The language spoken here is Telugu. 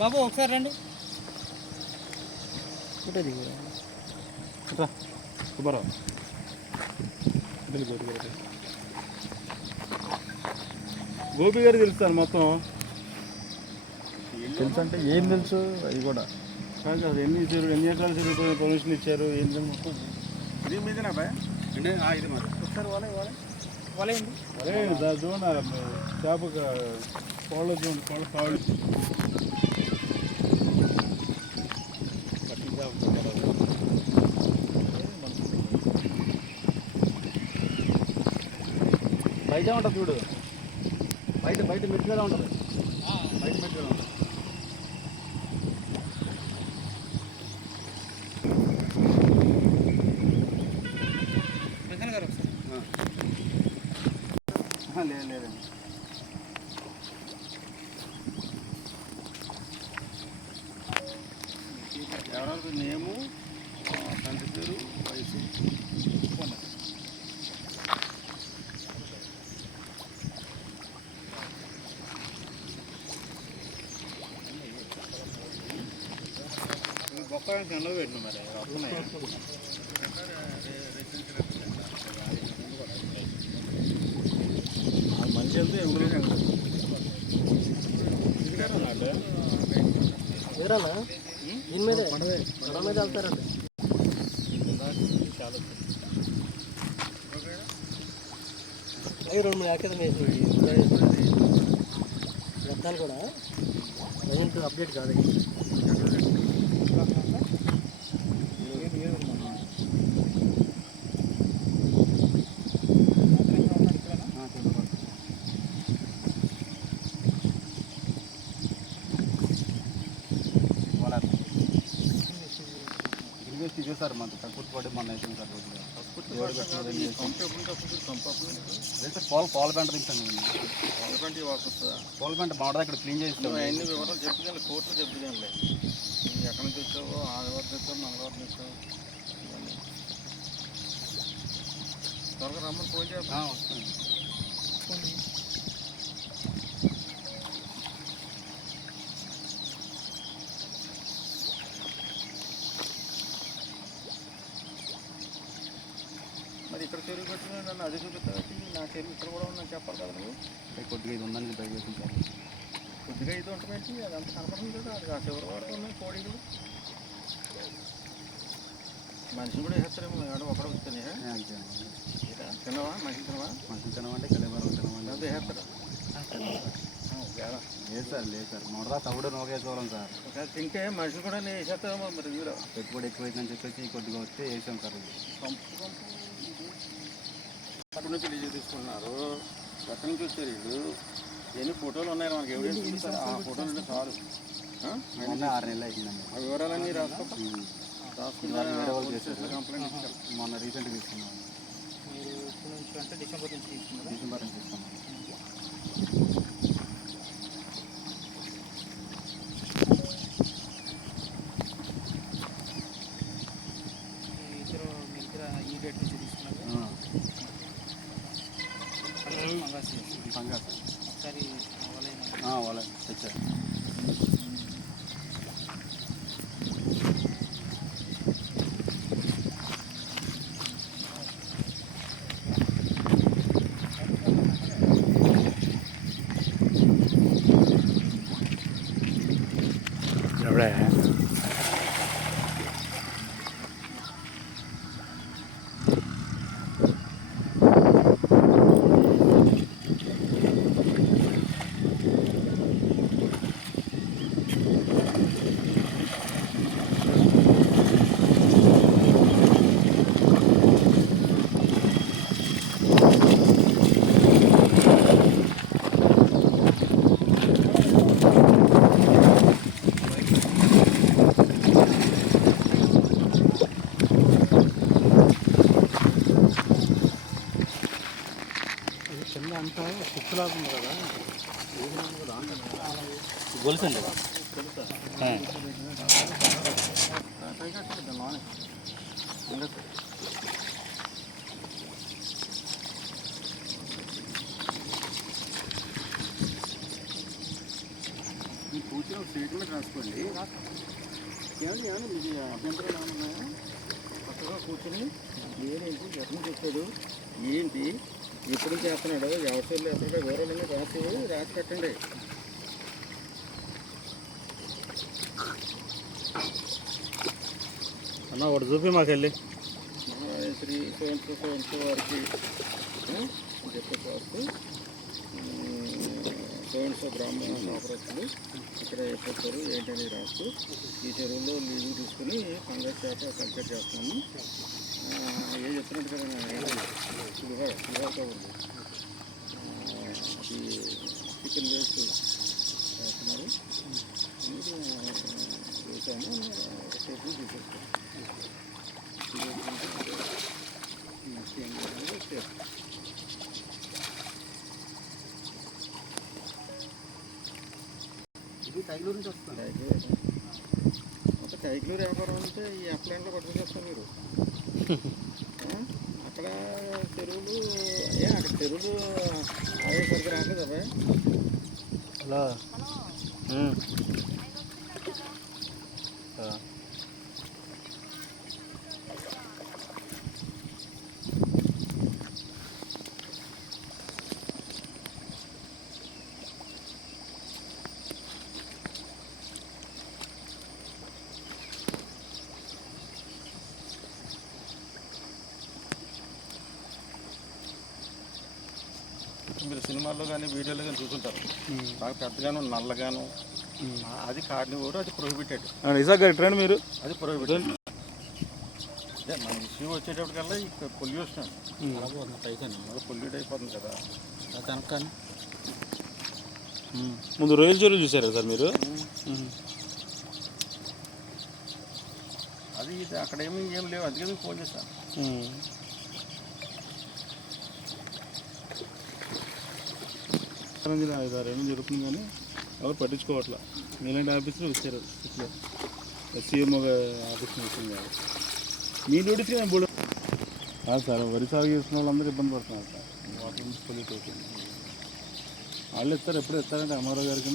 బాబు ఒకసారి రండి. గోపి గారు తెలుస్తారు మొత్తం. తెలుసు అంటే ఏం తెలుసు అది కూడా కాదు కాదు, ఎన్ని ఎకరాలు చెరువు పర్మిషన్ ఇచ్చారు ఏంటి మొత్తం ఇది మీదేనా బాయ్ అంటే ఇది మాట ఒకసారి వలేయండి. అరే జోన్ చేప కోళ్ళ జోన్ కోళ్ళ కాళ్ళు బయట ఉంటుంది చూడు, బయట మెట్టుగా ఉంటుంది, బయట మెట్టుగా ఉంటుంది. ప్రధాన గారు ఒకసారి లేదండి. ఎవరు నేము తండ్రి పేరు వయసు బొక్కడానికి ఎండలో పెట్టిన మరి వస్తున్నాయి. మంచి వెళ్తే ఎవరు వేరానా దీని మీదే పడవ మీద వెళ్తారండి. చాలా అవి 2-3 యాక్టర్ వేసి వ్యర్థాలు కూడా ప్రజెంట్ అప్డేట్ కాదు. సార్ మన తక్కువ మన అయితే సార్ పాల పెంట తింటాను. పాల పెంట బాగుంటుంది, ఇక్కడ క్లీన్ చేస్తాను. అన్ని వివరాలు చెప్తాను, కోర్టులో చెప్తానులే. ఎక్కడి నుంచి వచ్చావో, ఆదివారం తెచ్చావు, మంగళవారం తెచ్చావు, ఇవన్నీ త్వరగా రమ్మని ఫోన్ చేస్తాను. వస్తాను. మరి ఇక్కడ చెరువు కట్టిన నన్ను అది చూపిస్తావు, నా చెరువు ఇక్కడ కూడా ఉందని చెప్పాలి కదా నువ్వు. కొద్దిగా ఇది ఉందని బయట చేసింటారు. కొద్దిగా ఇది ఉంటుంది, అదంతా కనపడుతుంది కదా. అది ఆ చివరి వరకు ఉన్నాయి కోడీలు. మనిషిని కూడా వేస్తారేమో, ఏడో ఒకడ వస్తుంది. తినవా మనిషి తినవా? మనిషి తినమంటే కలిబారం తినమంటే అది వేస్తారా? లేదు సార్, లేదు సార్, మొదట తవుడు నోకేసుకోవడం సార్. ఒకసారి తింటే మనిషిని కూడా నేను వేసేస్తామో మరి. వీడు పెట్టుబడి ఎక్కువైందని చెప్పేసి కొద్దిగా వస్తే వేసాం సార్. అక్కడి నుంచి లీజు తీసుకున్నారు, ఎక్కడి నుంచి వచ్చారు వీళ్ళు? ఎన్ని ఫోటోలు ఉన్నాయి మనకి, ఎవిడెన్స్ ఉంది సార్. ఆ ఫోటోలు ఉంటే చాలు. 6 నెలలు అయిపోయిందండి. ఆ వివరాలన్నీ రాసుకుంటారు. వేరే వాళ్ళు చేశారు, కంప్లైంట్ ఇచ్చారు. మొన్న రీసెంట్గా తీసుకున్నాం. మీరు ఎప్పటి నుంచి అంటే డిసెంబర్ నుంచి తీసుకున్నారు? డిసెంబర్ నుంచి తీసుకున్నాం. ఈ డేట్ నుంచి తీసుకున్నారు. పంగా ఒకసారి వాళ్ళ తెచ్చారు. అంతా కుక్కులాగా ఉంది కదా, గొలుసండి. స్టేట్మెంట్ రాసుకోండి. ఏమండి ఏమన్నా మీకు అభ్యంతరాలు ఏమైనా ఉన్నాయా? కొత్తగా కూర్చొని ఏనేంటి ఎక్కడి నుంచి వచ్చాడు, ఏంటి, ఎప్పుడు చేస్తున్నాడు, వ్యవసాయంలో ఎక్కడ వివరాలన్నీ రాసి పెట్టండి. అన్న ఒకటి చూపి మాకు వెళ్ళి శ్రీ సోన్సు వారికి చెప్పేసి సోన్సు బ్రాహ్మణ కాపురస్తులు ఇక్కడ చెప్పారు ఏంటని రాస్తూ ఈ చెరువులో లీజు తీసుకుని ఫంగస్ చేత కంప్లీట్ చేస్తున్నాము. ఏం చెప్తున్నట్టు కదా కబుర్లు అది చికెన్ వేస్ట్ చేస్తున్నారు. వేసాము స్టేట్మెంట్ తీసేస్తాం. ఇది కైలూరు నుంచి వస్తుంది. ఒక కైలూరు వ్యాపారం అంటే ఈ అప్లైన్లో పట్టుకొచ్చేస్తాం మీరు. అక్కడ చెరువులు అక్కడ చెరువులు అవే సరిగ్గా రాలేదు అబ్బాయి. హలో మీరు సినిమాల్లో కానీ వీడియోలో కానీ చూసుంటారు. బాగా పెద్దగాను నల్లగాను అది కార్నివోర్, అది ప్రొహిబిటెడ్. నిజంగా రండి మీరు, అది ప్రొహిబిటెడ్. అదే మన ఇష్యూ వచ్చేటప్పటికల్లా ఈ పొల్యూషన్ పొల్యూట్ అయిపోతుంది కదా. ముందు రొయ్యల చెరువులు చూసారా సార్ మీరు? అది ఇది అక్కడ ఏం లేవు, అందుకే ఫోన్ చేస్తాను. 5-6 ఏళ్ళు జరుగుతుంది కానీ ఎవరు పట్టించుకోవట్లా. మీలాంటి ఆఫీసులు వచ్చారు ఇట్లా సీఎం ఆఫీస్ వచ్చింది కాదు. మీ డ్యూటీస్కి నేను బోర్డు సార్ వరి సాగు చేస్తున్న వాళ్ళందరూ ఇబ్బంది పడుతున్నారు సార్. వాటర్ నుంచి పొల్యూట్ అవుతుంది. వాళ్ళు ఇస్తారు, ఎప్పుడు ఇస్తారంటే అమ్మారావు గారికి